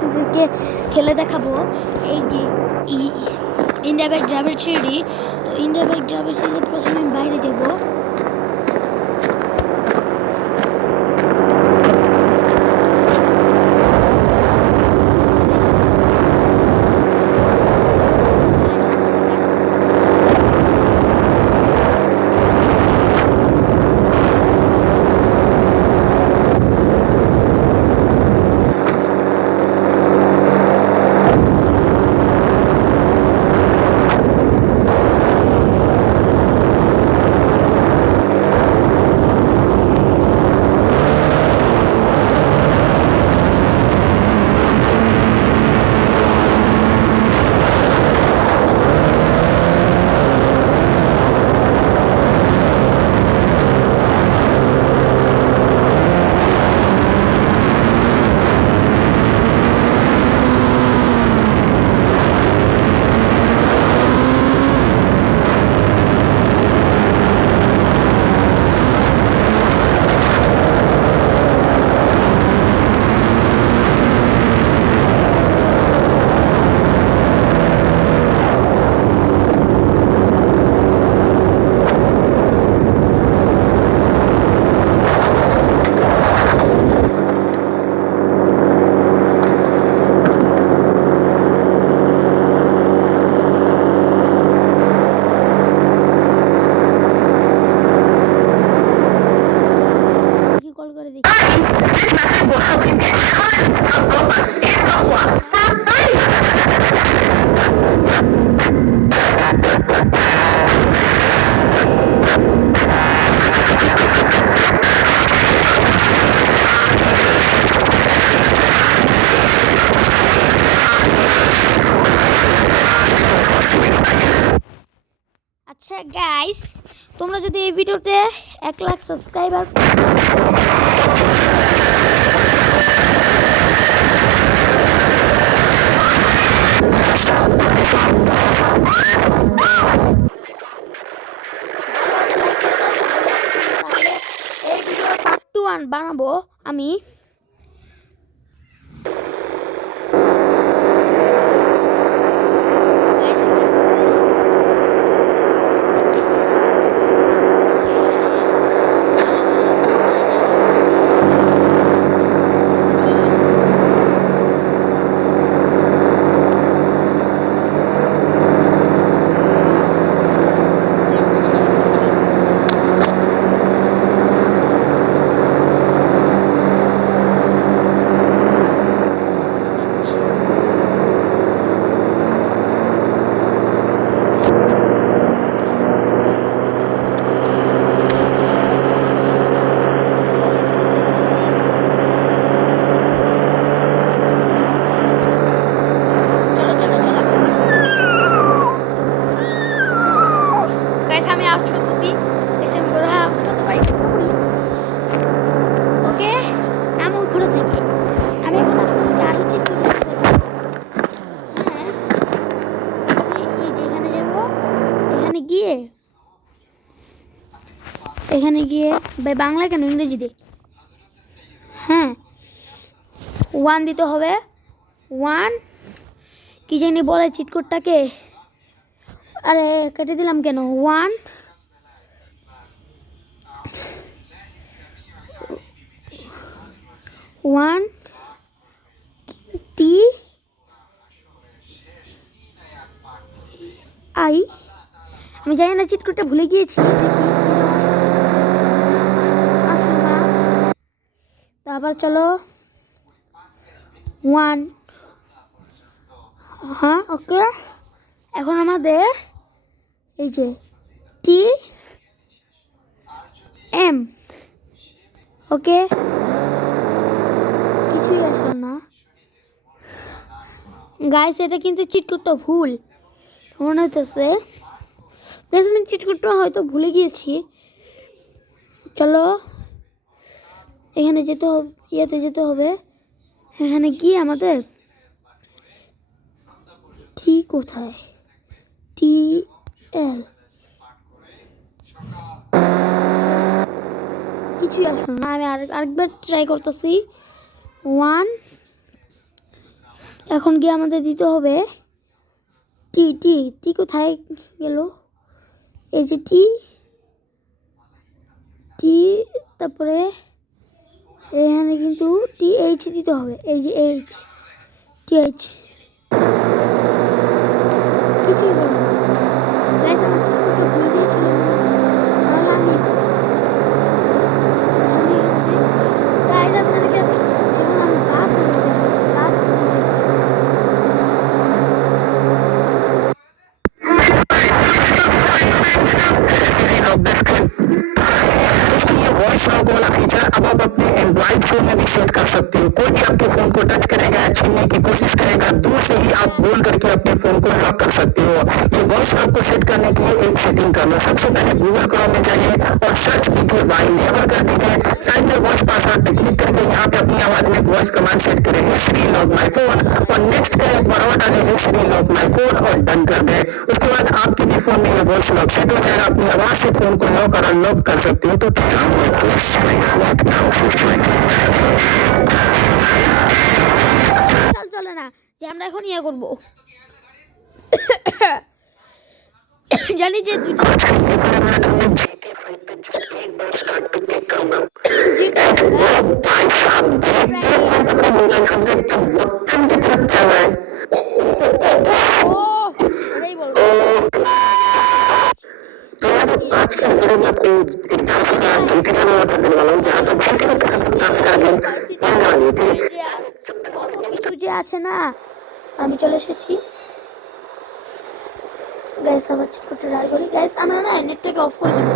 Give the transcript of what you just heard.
আপনাদেরকে খেলে দেখাবো। এই যে ইন্ডিয়া বাইক ড্রাইভার সিঁড়ি। তো ইন্ডিয়া বাইক ড্রাইভার সিঁড়ি প্রথমে আমি বাইরে যাবো। আচ্ছা গাইস, তোমরা যদি এই ভিডিওতে 1 লাখ সাবস্ক্রাইবার পার্ট 2 বানাবো আমি। আমি আওয়াজ করতেছি, আমি করে আওয়াজ করতে পারি। ওকে, আমি ঘুরে থাকি। আমি এখন আপনাদেরকে আরো চিত্র দেখাবো। হ্যাঁ, এখানে যাব। এখানে গিয়ে ভাই বাংলা কেন ইংরেজিতে? হ্যাঁ, 1 দিতে হবে। 1 কি জানি বলে চিটকোডটাকে, আরে কেটে দিলাম কেন? 1 টি আই। আমি জানি না, চিটকোডটা ভুলে গিয়েছি। দেখি আসুন না তো, আবার চলো 1। হ্যাঁ, ওকে। এখন আমাদের এই যে টি এম, ওকে, কিছুই আসলো না গাইস। এটা কিন্তু চিটকোডটা ভুল মনে হইতেছে। আমি চিটকোডটা হয়তো ভুলে গিয়েছি। চলো এখানে যেতে হবে, ইয়েতে যেতে হবে। এখানে গিয়ে আমাদের টি কোথায়? টি এল, কিছুই আসলো না। আমি আরেকবার ট্রাই করতেছি। 1 এখন গিয়ে আমাদের দিতে হবে টি টি টি কোথায় গেল? এই যে টি টি, তারপরে এখানে কিন্তু টি এইচ দিতে হবে। এই যে এইচ, টি এইচ কিছুই হলো না। গাইস আমার চিটকুটটা ভুল দিয়েছিল, নাহলে আমি আচ্ছা আমি গাইস আপনাদেরকে আজকে এখন আমি বাস মেরে দেবো, বাস মেরে দেবো। वॉइस लॉक वाला फीचर अब आप अपने एंड्रॉइड फोन में भी सेट कर सकते हो। कोई भी आपके फोन को टच करेगा, छीनने की कोशिश करेगा, दूर से ही आप बोल करके अपने फोन को लॉक कर सकते हो। ये वॉइस लॉक को सेट करने के लिए एक सेटिंग कर लो। सबसे पहले गूगल क्रोम में जाइए और सर्च कीजिए बाय नेवर कर दीजिए। साइड में वॉइस पासवर्ड पे क्लिक करके यहाँ पे अपनी आवाज में वॉइस कमांड सेट करें श्री लॉक माई फोन और नेक्स्ट करें, एक बार और डालें श्री लॉक माई फोन और डन कर दें। उसके बाद आपके भी फोन में ये वॉइस लॉक सेट हो जाएगा। अपनी आवाज से फोन को लॉक और अनलॉक कर सकते हो। तो চলে না যে আমরা এখন ইয়ে করবো। জানি যে দুটো आज के वीडियो में आपको एक डांस का जीटी का मैं बताने वाला हूँ जहाँ पर जीटी में कैसे डांस करा गेम কিছু যে আছে না। আমি চলে এসেছি গাইস, আমার চিটকুটটা ডাল করি গাইস। আমরা না নেটটাকে অফ করে দেবো।